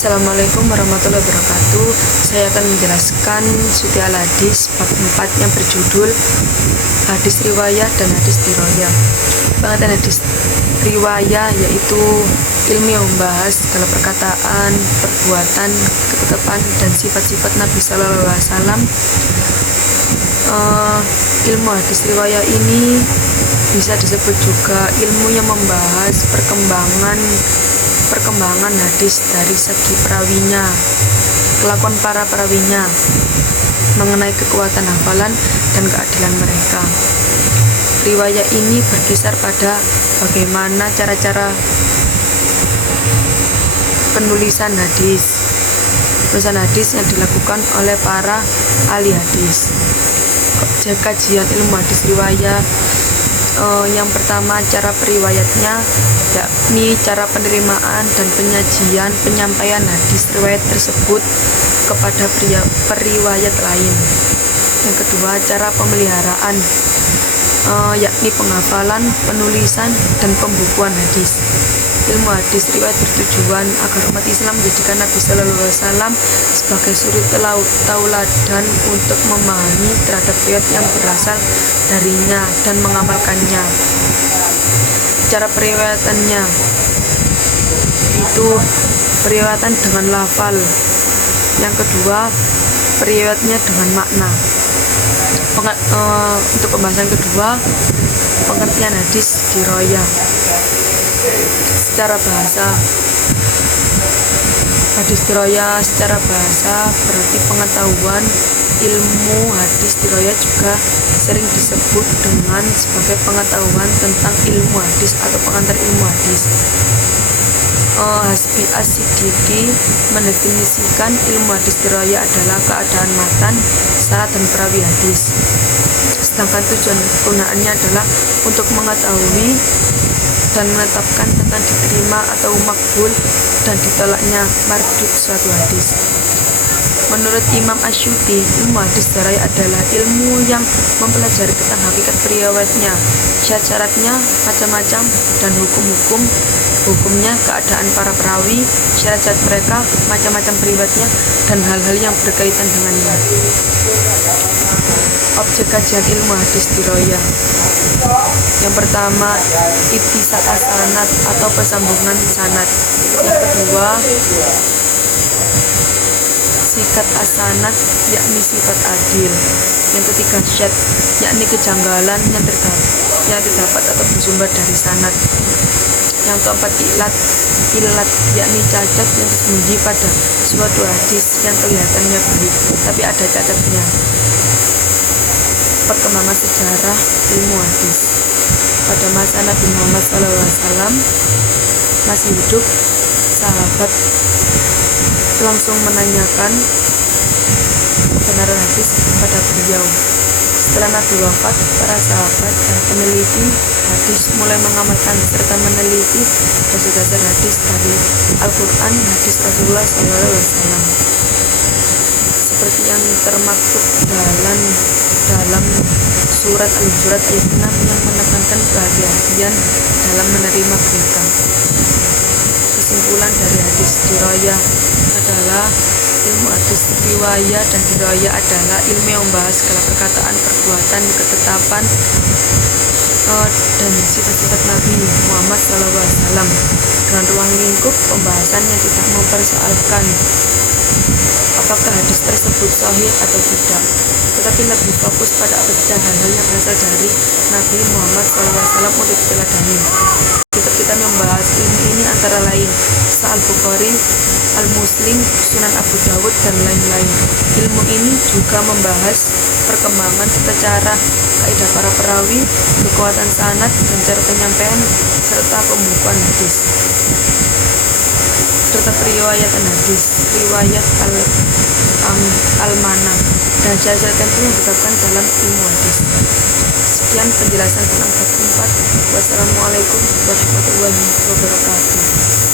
Assalamualaikum warahmatullahi wabarakatuh. Saya akan menjelaskan Suti al-Hadis bab 4 yang berjudul hadis riwayah dan hadis diroyah. Pengertian hadis riwayah yaitu ilmu yang membahas segala perkataan, perbuatan, ketetapan dan sifat-sifat Nabi Sallallahu Alaihi Wasallam. Ilmu hadis riwayah ini bisa disebut juga ilmu yang membahas perkembangan hadis dari segi perawinya, kelakuan para perawinya, mengenai kekuatan hafalan dan keadilan mereka. Riwayah ini berkisar pada bagaimana cara-cara penulisan hadis yang dilakukan oleh para ahli hadis. Kajian ilmu hadis riwayah, yang pertama cara periwayatnya, yakni cara penerimaan dan penyampaian hadis riwayat tersebut kepada periwayat lain. Yang kedua, cara pemeliharaan, yakni penghafalan, penulisan dan pembukuan hadis. Ilmu hadis riwayat bertujuan agar umat Islam menjadikan Nabi Sallallahu Alaihi Wasallam sebagai suri tauladan untuk memahami terhadap riwayat yang berasal darinya dan mengamalkannya. Cara periwayatannya itu periwayatan dengan lafal. Yang kedua, periwayatnya dengan makna. Untuk pembahasan kedua, pengertian hadis diroyah secara bahasa. Hadis diroyah secara bahasa berarti pengetahuan. Ilmu hadis diroyah juga sering disebut dengan sebagai pengetahuan tentang ilmu hadis atau pengantar ilmu hadis. Hasbi As-Siddiqi mendefinisikan ilmu hadis diroyah adalah keadaan matan, syarat dan perawi hadis. Sedangkan tujuan kegunaannya adalah untuk mengetahui dan menetapkan tentang diterima atau makbul dan ditolaknya mardud suatu hadis. Menurut Imam Asyuti, ilmu hadis diroyah adalah ilmu yang mempelajari tentang hakikat periwayatnya, syarat-syaratnya macam-macam, dan hukumnya, keadaan para perawi, syarat-syarat mereka, macam-macam periwayatnya, dan hal-hal yang berkaitan dengannya. Objek kajian ilmu hadis diroyah. Yang pertama, ittisal as-sanad atau persambungan sanad. Yang kedua, sikat as-sanad, yakni sifat adil. Yang ketiga, syadz, yakni kejanggalan yang terdapat atau bersumber dari sanad. Yang keempat, ilat, yakni cacat yang tersembunyi pada suatu hadis yang kelihatannya baik tapi ada cacatnya. Perkembangan sejarah ilmu hadis. Pada masa Nabi Muhammad SAW masih hidup, sahabat langsung menanyakan kebenaran hadis kepada beliau. Setelah Nabi wafat, para sahabat dan peneliti hadis mulai mengamalkan serta meneliti dasar-dasar hadis dari Al-Quran, hadis Rasulullah SAW, seperti yang termaktub dalam surat Al-Hujurat ayat 6 yang menekankan kehati-hatian dalam menerima berita. Kesimpulan dari hadis diroyah adalah ilmu hadis riwayah dan diroyah adalah ilmu yang membahas segala perkataan, perbuatan, ketetapan dan sifat-sifat Nabi Muhammad SAW dengan ruang lingkup pembahasan yang tidak mempersoalkan apakah hadis tersebut sahih atau tidak, tetapi lebih fokus pada apa saja hal-hal yang berasal dari Nabi Muhammad SAW untuk diteladani. Kitab-kitab yang membahas ilmu ini antara lain Sahih Bukhari, Al-Muslim, Sunan Abu Dawud, dan lain-lain. Ilmu ini juga membahas perkembangan tata cara, kaidah para perawi, kekuatan sanad, dan cara penyampaian serta pembukuan hadis serta periwayatan hadis, riwayat al-manah, dan syarat-syarat yang ditetapkan dalam ilmu hadis. Sekian penjelasan tentang bab 4. Wassalamualaikum warahmatullahi wabarakatuh.